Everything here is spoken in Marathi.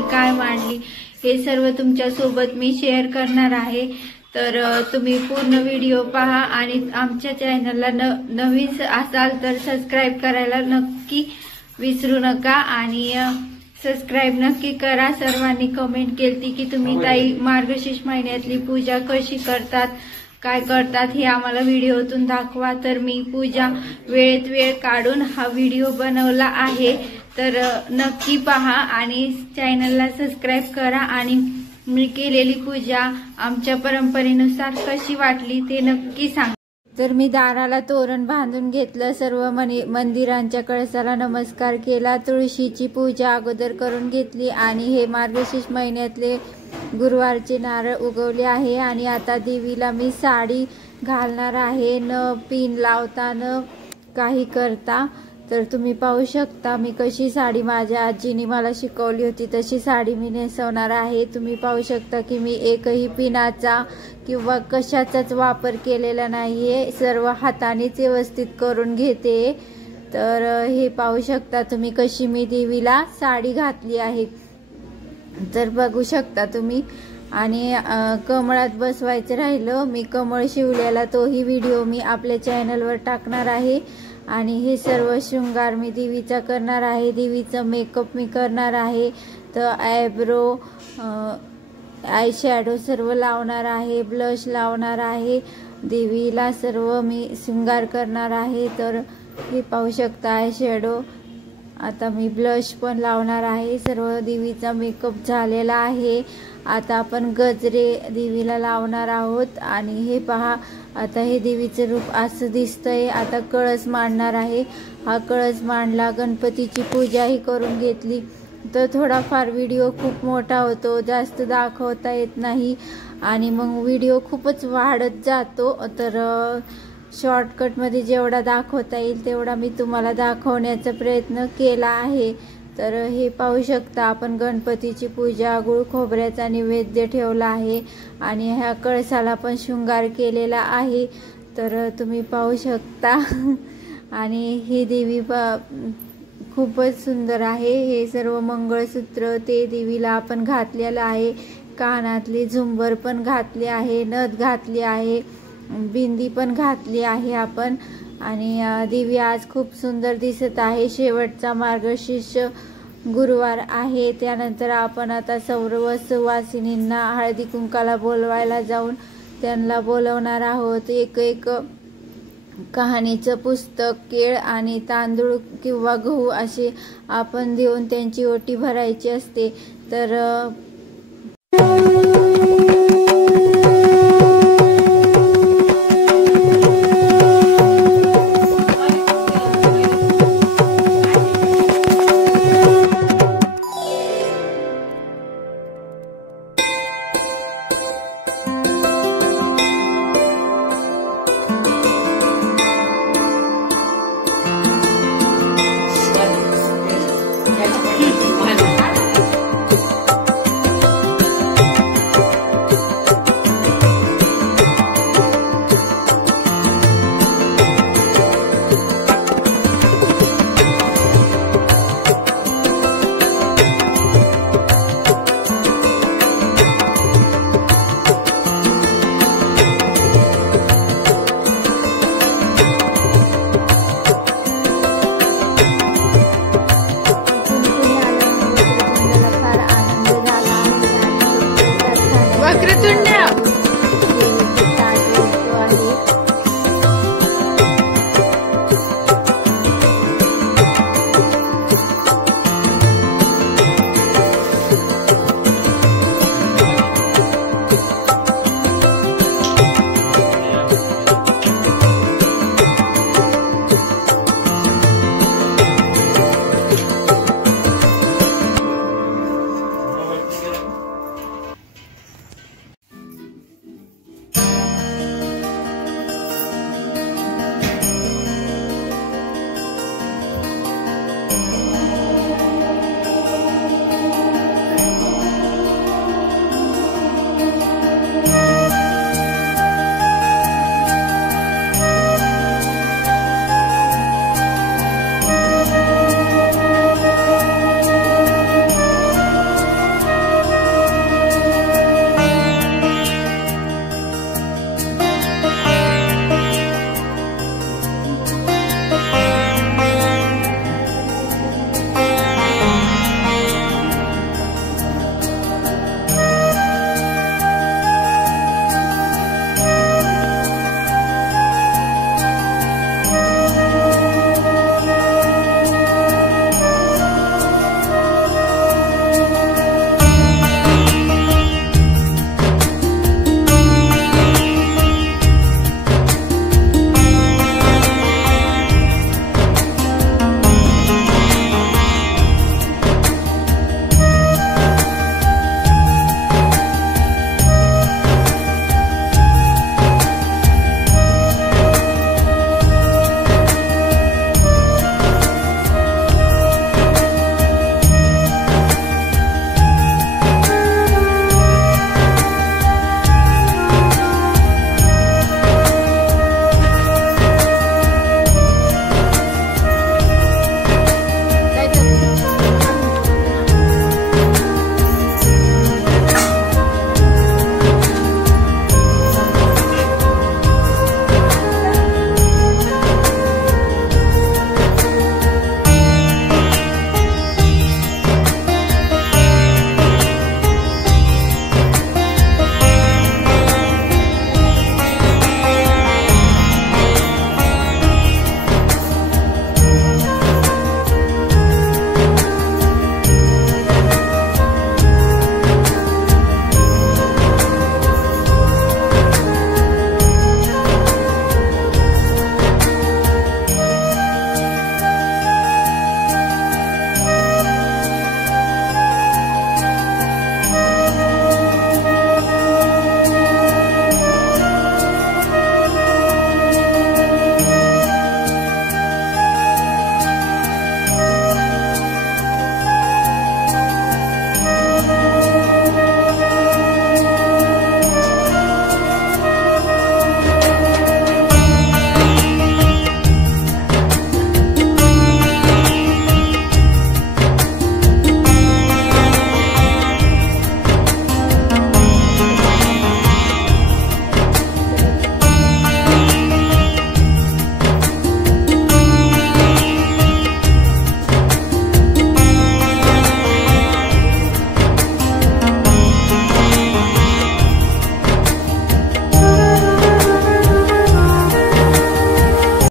मांडली, काय मांडली हे सर्व तुमच्या सोबत मी शेअर करणार आहे। तर तुम्ही पूर्ण व्हिडिओ पहा आणि आमच्या चॅनलला नवीन असाल तर सबस्क्राइब करायला नक्की विसरू नका आणि सबस्क्राइब नक्की करा। सर्वांनी कमेंट केली की तुम्ही ताई मार्गशीर्ष महिन्यातली पूजा कशी करतात, काय करतात हे आम्हाला व्हिडिओतून दाखवा। तर मी पूजा वेळेत वेळ काढून हा व्हिडिओ बनवला आहे, तर नक्की पहा आणि चॅनलला सबस्क्राइब करा आणि मी केलेली पूजा आमच्या परंपरेनुसार कशी वाटली ते नक्की सांगा। तर मी दाराला तोरण बांधून घेतलं, सर्व मंदिरांच्या कळसाला नमस्कार केला, तुळशीची पूजा अगोदर करून घेतली आणि हे मार्गशीर्ष महिन्यातले गुरुवारचे नारळ उगवले आहे आणि आता देवीला मी साडी घालणार आहे, न पिन लावता न काही करता। तर तुम्ही पाहू शकता मी कशी साडी माझ्या आजीने मला शिकवली होती तशी साडी मी नेसवणार आहे। तुम्ही पाहू शकता की मी एकही पिनाचा किंवा कशाचाच वापर केलेला नाहीये, सर्व हातानेच व्यवस्थित करून घेते। तर हे पाहू शकता तुम्ही कशी मी देवीला साडी घातली आहे, तर बघू शकता तुम्ही। आणि कमळात बसवायचं राहिलं, मी कमळ शिवलेला तोही व्हिडिओ मी आपल्या चॅनलवर टाकणार आहे। आणि हे सर्व शृंगार मी देवीचा करणार आहे, देवीचा मेकअप मी करणार आहे। तर आयब्रो, आय शॅडो सर्व लावणार आहे, ब्लश लावणार आहे, देवीला सर्व मी शृंगार करणार आहे। तर हे पाहू शकता आय शॅडो, आता मी ब्लश पण लावणार आहे। सर्व देवीचा मेकअप झालेला आहे, आता आपण गजरे देवीला लावणार आहोत। आणि हे पहा आता हे देवीचे रूप असं दिसतंय। आता कळस मांडणार आहे, हा कळस मांडला, गणपतीची पूजाही करून घेतली। तर थोडाफार व्हिडिओ खूप मोठा होतो, जास्त दाखवता येत नाही आणि मग व्हिडिओ खूपच वाढत जातो। तर शॉर्टकटमध्ये जेवढा दाखवता येईल तेवढा मी तुम्हाला दाखवण्याचा प्रयत्न केला आहे। तर हे पाहू शकता आपण गणपतीची पूजा, गुळ खोबऱ्याचा नैवेद्य ठेवला आहे आणि ह्या कळसाला पण शृंगार केलेला आहे, तर तुम्ही पाहू शकता। आणि ही देवी खूपच सुंदर आहे, हे सर्व मंगळसूत्र ते देवीला आपण घातलेलं आहे, कानातले झुंबर पण घातले आहे, नथ घातली आहे, बिंदी पण घातली आहे आपण। आणि देवी आज खूप सुंदर दिसत आहे। शेवटचा मार्गशीर्ष गुरुवार आहे, त्यानंतर आपण आता सर्व सुवासिनींना हळदी कुंकाला बोलवायला जाऊन त्यांना बोलवणार आहोत। एक कहाणीचं पुस्तक, केळ आणि तांदूळ किंवा गहू असे आपण देऊन त्यांची ओटी भरायची असते। तर